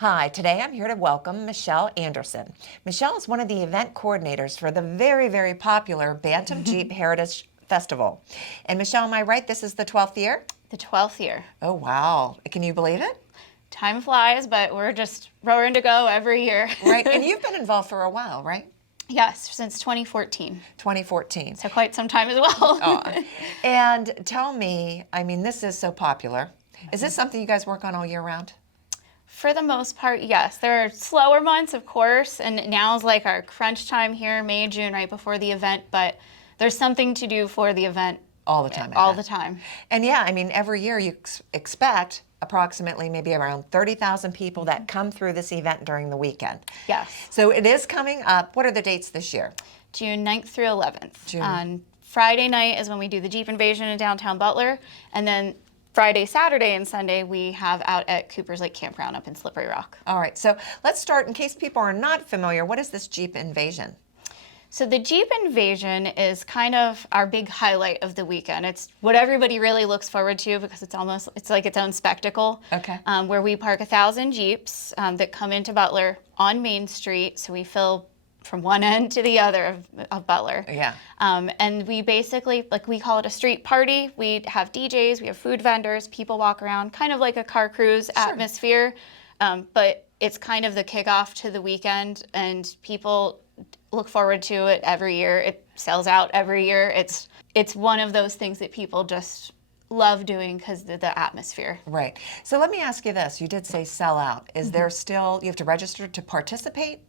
Hi, today I'm here to welcome Michelle Anderson. Michelle is one of the event coordinators for the very popular Bantam Jeep Heritage Festival. And Michelle, am I right? This is the 12th year? The 12th year. Oh, wow. Can you believe it? Time flies, but we're just roaring to go every year. Right. And you've been involved for a while, right? Yes, since 2014. 2014. So quite some time as well. Oh. And tell me, I mean, this is so popular. Is this something you guys work on all year round? For the most part, yes. There are slower months, of course, and now's like our crunch time here, May, June, right before the event, but there's something to do for the event. All the time. All the time. And yeah, I mean, every year you expect approximately maybe around 30,000 people that come through this event during the weekend. Yes. So it is coming up. What are the dates this year? June 9th through 11th. June. On Friday night is when we do the Jeep Invasion in downtown Butler, and then Friday, Saturday, and Sunday we have out at Cooper's Lake Campground up in Slippery Rock. All right, so let's start, in case people are not familiar, what is this Jeep Invasion? So the Jeep Invasion is kind of our big highlight of the weekend. It's what everybody really looks forward to because it's like its own spectacle. Okay. Where we park 1,000 Jeeps that come into Butler on Main Street. So we fill from one end to the other of Butler. Yeah. And we basically, we call it a street party. We have DJs, we have food vendors, people walk around, kind of like a car cruise atmosphere. But it's kind of the kickoff to the weekend, and people look forward to it every year. It sells out every year. It's one of those things that people just love doing because of the atmosphere. Right. So let me ask you this. You did say sell out. Is there still, you have to register to participate?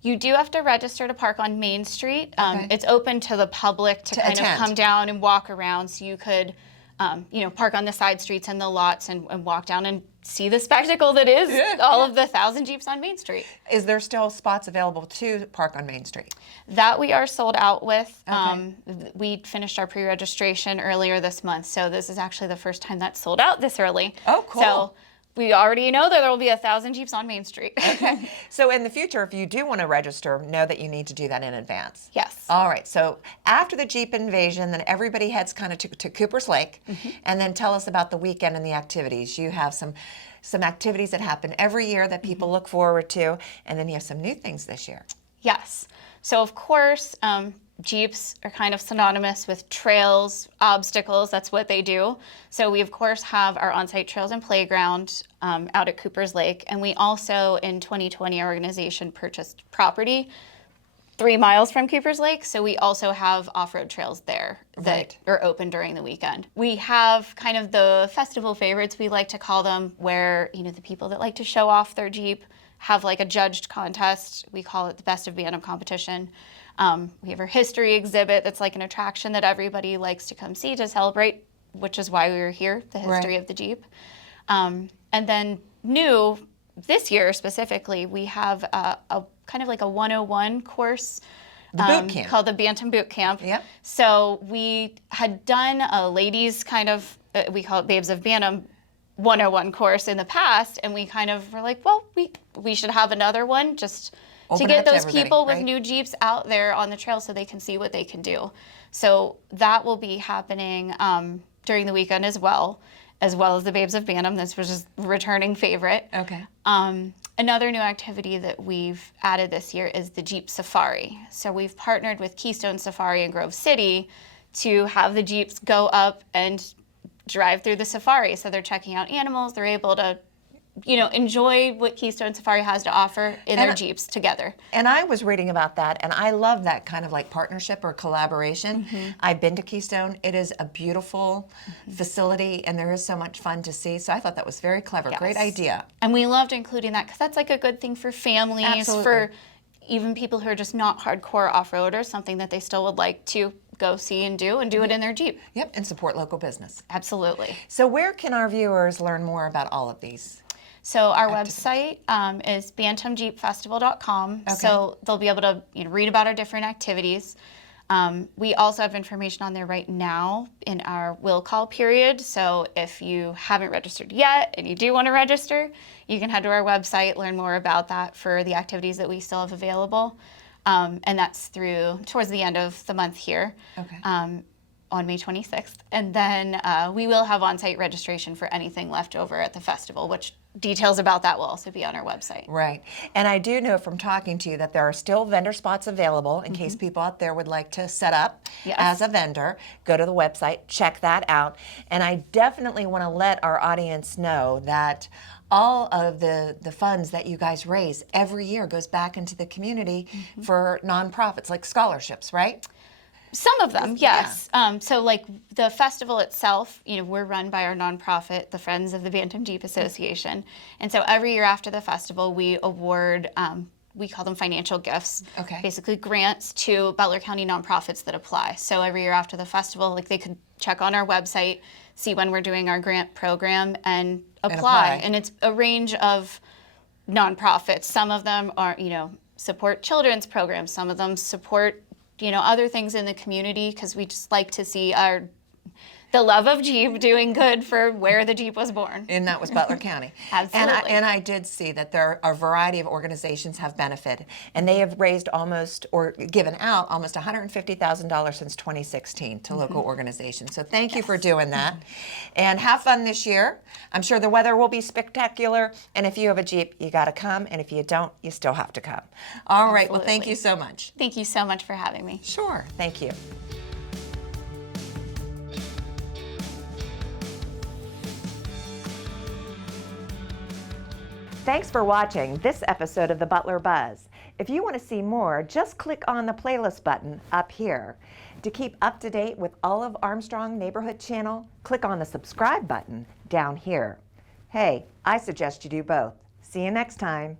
You do have to register to park on Main Street. Okay. It's open to the public to kind attend. of come down and walk around. So you could, park on the side streets and the lots and walk down and see the spectacle that is all of the 1,000 Jeeps on Main Street. Is there still spots available to park on Main Street? That we are sold out with. Okay. We finished our pre-registration earlier this month, so this is actually the first time that's sold out this early. Oh, cool. So we already know that there will be 1,000 Jeeps on Main Street. Okay. So in the future, if you do want to register, know that you need to do that in advance. Yes. All right. So after the Jeep Invasion, then everybody heads kind of to Cooper's Lake, and then tell us about the weekend and the activities. You have some activities that happen every year that people look forward to, and then you have some new things this year. Yes. So of course, Jeeps are kind of synonymous with trails, obstacles. That's what they do. So we, of course, have our on-site trails and playground out at Cooper's Lake. And we also, in 2020, our organization purchased property 3 miles from Cooper's Lake. So we also have off-road trails there that are open during the weekend. We have kind of the festival favorites, we like to call them, where, the people that like to show off their Jeep have like a judged contest. We call it the Best of Bantam competition. We have our history exhibit that's like an attraction that everybody likes to come see to celebrate, which is why we were here, the history of the Jeep. And then new, this year specifically, we have a kind of like a 101 course Boot camp. called the Bantam Boot Camp. Yep. So we had done a ladies kind of, we call it Babes of Bantam 101 course in the past, and we kind of were like, well, we should have another one just Open to get it up to those everybody, people with right? new Jeeps out there on the trail so they can see what they can do. So that will be happening during the weekend as well as the Babes of Bantam. This was just a returning favorite. Okay. Another new activity that we've added this year is the Jeep Safari. So we've partnered with Keystone Safari in Grove City to have the Jeeps go up and drive through the safari. So they're checking out animals. They're able to, enjoy what Keystone Safari has to offer in their Jeeps together. And I was reading about that, and I love that kind of like partnership or collaboration. I've been to Keystone. It is a beautiful facility, and there is so much fun to see. So I thought that was very clever. Yes. Great idea. And we loved including that because that's like a good thing for families, Absolutely. for even people who are just not hardcore off-roaders, something that they still would like to go see and do it in their Jeep. Yep, and support local business. Absolutely. So where can our viewers learn more about all of these? So our website is bantamjeepfestival.com. Okay. So they'll be able to read about our different activities. We also have information on there right now in our will call period. So if you haven't registered yet and you do want to register, you can head to our website, learn more about that for the activities that we still have available. And that's through towards the end of the month here. Okay. on May 26th. And then we will have on-site registration for anything left over at the festival, which details about that will also be on our website. Right. And I do know from talking to you that there are still vendor spots available in case people out there would like to set up as a vendor. Go to the website, check that out. And I definitely want to let our audience know that all of the funds that you guys raise every year goes back into the community for nonprofits like scholarships, right? Some of them, yes. So like the festival itself, we're run by our nonprofit, the Friends of the Bantam Jeep Association. And so every year after the festival, we award, we call them financial gifts, basically grants to Butler County nonprofits that apply. So every year after the festival, like they could check on our website, see when we're doing our grant program and apply. And it's a range of nonprofits. Some of them are, support children's programs. Some of them support other things in the community, because we just like to see the love of Jeep doing good for where the Jeep was born. And that was Butler County. Absolutely. And I did see that there are a variety of organizations have benefited, and they have raised or given out almost $150,000 since 2016 to local organizations. So thank you for doing that. And have fun this year. I'm sure the weather will be spectacular, and if you have a Jeep, you got to come, and if you don't, you still have to come. All right, well, thank you so much. Thank you so much for having me. Sure, thank you. Thanks for watching this episode of the Butler Buzz. If you want to see more, just click on the playlist button up here. To keep up to date with all of Armstrong Neighborhood Channel, click on the subscribe button down here. Hey, I suggest you do both. See you next time.